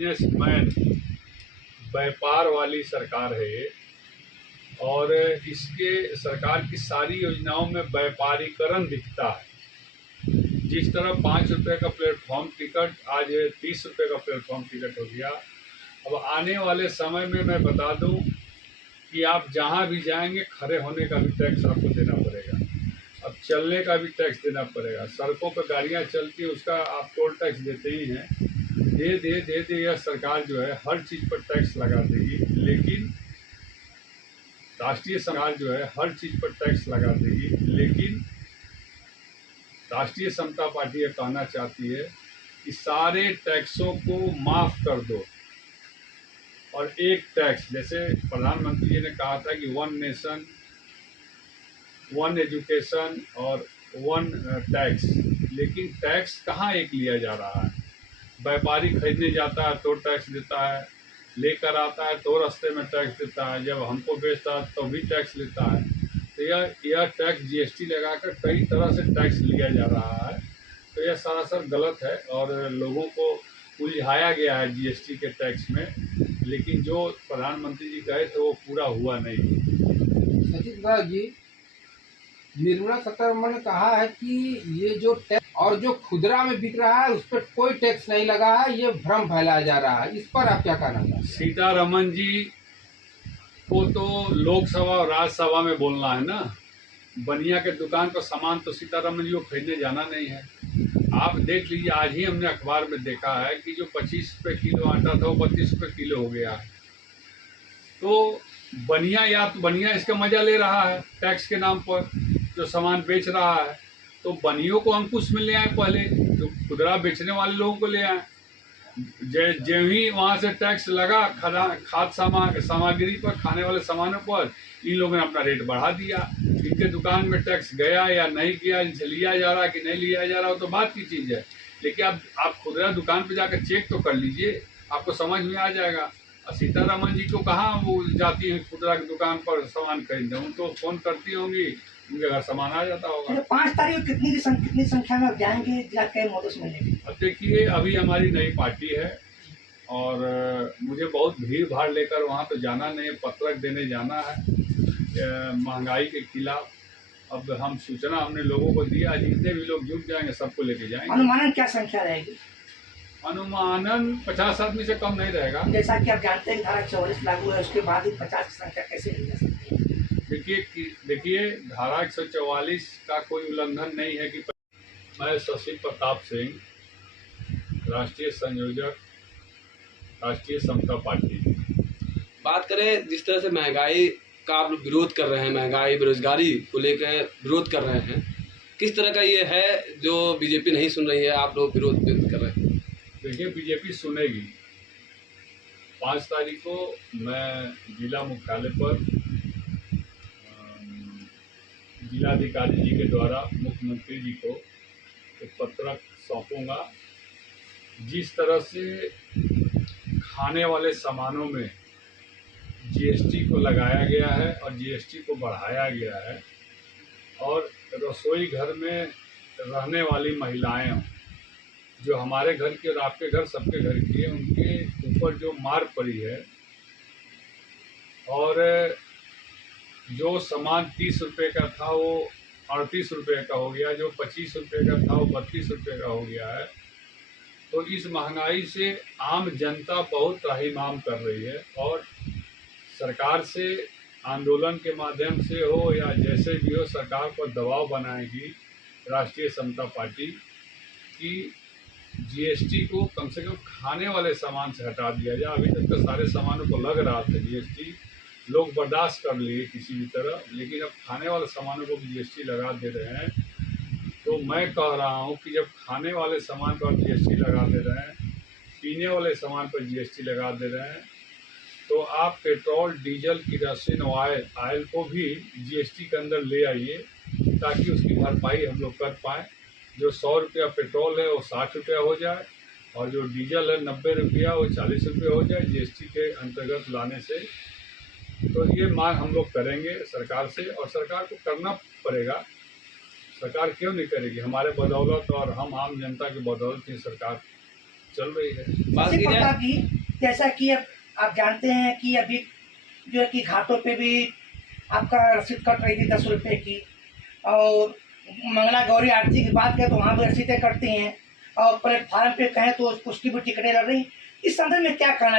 Businessman व्यापार वाली सरकार है ये, और इसके सरकार की सारी योजनाओं में व्यापारीकरण दिखता है। जिस तरह 5 रुपये का प्लेटफॉर्म टिकट आज 30 रुपये का प्लेटफॉर्म टिकट हो गया। अब आने वाले समय में मैं बता दूं कि आप जहां भी जाएंगे खड़े होने का भी टैक्स आपको देना पड़ेगा, अब चलने का भी टैक्स देना पड़ेगा। सड़कों पर गाड़ियां चलती है उसका आप टोल टैक्स देते ही हैं। धीरे यह सरकार जो है हर चीज़ पर टैक्स लगा देगी, लेकिन राष्ट्रीय सरकार जो है हर चीज़ पर टैक्स लगा देगी, लेकिन राष्ट्रीय समता पार्टी यह कहना चाहती है कि सारे टैक्सों को माफ़ कर दो और एक टैक्स, जैसे प्रधानमंत्री जी ने कहा था कि 1 नेशन 1 एजुकेशन और 1 टैक्स, लेकिन टैक्स कहाँ एक लिया जा रहा है। व्यापारी खरीदने जाता है तो टैक्स देता है, लेकर आता है तो रास्ते में टैक्स देता है, जब हमको बेचता है तो भी टैक्स लेता है। तो यह टैक्स जीएसटी लगाकर कई तरह से टैक्स लिया जा रहा है। तो यह सरासर गलत है और लोगों को उलझाया गया है जीएसटी के टैक्स में, लेकिन जो प्रधानमंत्री जी कहे थे वो पूरा हुआ नहीं। सचिन दास जी, निर्मला सीतारमण ने कहा है कि ये जो टैक्स और जो खुदरा में बिक रहा है उस पर कोई टैक्स नहीं लगा है, ये भ्रम फैलाया जा रहा है। इस पर आप क्या कहना चाहते हैं? सीतारमण जी को तो लोकसभा और राज्यसभा में बोलना है ना। बनिया के दुकान पर सामान तो सीतारमण जी को खरीदने जाना नहीं है। आप देख लीजिए, आज ही हमने अखबार में देखा है कि जो 25 रुपये किलो आटा था वो 32 रुपये किलो हो गया है। तो बनिया या तो बनिया इसका मजा ले रहा है टैक्स के नाम पर जो सामान बेच रहा है, तो बनियों को अंकुश में ले आए, पहले तो खुदरा बेचने वाले लोगों को ले आए। जो ही वहाँ से टैक्स लगा खाद्य सामग्री पर, खाने वाले सामानों पर, इन लोगों ने अपना रेट बढ़ा दिया। इनके दुकान में टैक्स गया या नहीं गया, इनसे लिया जा रहा कि नहीं लिया जा रहा, वो तो बात की चीज़ है। लेकिन आप खुदरा दुकान पे जाकर चेक तो कर लीजिए, आपको समझ में आ जाएगा। और सीतारमण जी को कहाँ वो जाती है खुदरा की दुकान पर सामान खरीदने, उनको फ़ोन करती होंगी, उनके घर सामान आ जाता होगा। 5 तारीख को कितनी संख्या में जाएंगे जाके मॉडल्स मिलने? अब देखिए, अभी हमारी नई पार्टी है और मुझे बहुत भीड़ भाड़ लेकर वहाँ तो जाना नहीं, पत्रक देने जाना है महंगाई के खिलाफ। अब हम सूचना हमने लोगों को दिया, जितने भी लोग जुट जाएंगे सबको लेके जाएंगे। अनुमानन क्या संख्या रहेगी? अनुमानन 50 आदमी से कम नहीं रहेगा। जैसा कि आप जानते हैं धारा 44 लागू है, उसके बाद ही 50 की संख्या कैसे ली जा सकती है? देखिए धारा 144 का कोई उल्लंघन नहीं है कि मैं शशि प्रताप सिंह, राष्ट्रीय संयोजक राष्ट्रीय समता पार्टी। बात करें जिस तरह से महंगाई का आप लोग विरोध कर रहे हैं, महंगाई बेरोजगारी को लेकर विरोध कर रहे हैं, किस तरह का ये है जो बीजेपी नहीं सुन रही है, आप लोग विरोध कर रहे हैं? देखिए, बीजेपी सुनेगी। 5 तारीख को मैं जिला मुख्यालय पर जिलाधिकारी जी के द्वारा मुख्यमंत्री जी को एक पत्रक सौंपूंगा। जिस तरह से खाने वाले सामानों में जीएसटी को लगाया गया है और जीएसटी को बढ़ाया गया है, और रसोई घर में रहने वाली महिलाएं जो हमारे घर की और आपके घर सबके घर की है, उनके ऊपर जो मार पड़ी है, और जो सामान 30 रुपये का था वो 38 रुपये का हो गया, जो 25 रुपये का था वो 32 रुपये का हो गया है। तो इस महंगाई से आम जनता बहुत त्राहिमाम कर रही है, और सरकार से आंदोलन के माध्यम से हो या जैसे भी हो, सरकार पर दबाव बनाएगी राष्ट्रीय समता पार्टी कि जीएसटी को कम से कम खाने वाले सामान से हटा दिया जाए। अभी तक तो सारे सामानों को लग रहा था जीएसटी, लोग बर्दाश्त कर लिए किसी भी तरह, लेकिन अब खाने वाले सामानों को भी जीएसटी लगा दे रहे हैं। तो मैं कह रहा हूं कि जब खाने वाले सामान पर जीएसटी लगा दे रहे हैं, पीने वाले सामान पर जीएसटी लगा दे रहे हैं, तो आप पेट्रोल, डीजल, केरोसिन, ऑयल को भी जीएसटी के अंदर ले आइए, ताकि उसकी भरपाई हम लोग कर पाएँ। जो 100 रुपया पेट्रोल है वो 60 रुपया हो जाए, और जो डीजल है 90 रुपया वो 40 रुपये हो जाए जीएसटी के अंतर्गत लाने से। तो ये मांग हम लोग करेंगे सरकार से, और सरकार को करना पड़ेगा। सरकार क्यों नहीं करेगी? हमारे बदौलत और हम आम जनता की बदौलत ही सरकार चल रही है। बात की शशि जाए प्रताप जी, जैसा कि अब आप जानते हैं कि अभी जो है कि घाटों पे भी आपका रसीद कट रही थी 10 रुपये की, और मंगला गौरी आरती की बात करें तो वहाँ भी रसीदें कटती हैं, और प्लेटफार्म पे कहें तो उसकी भी टिकटें लग रही। इस संदर्भ में क्या कहना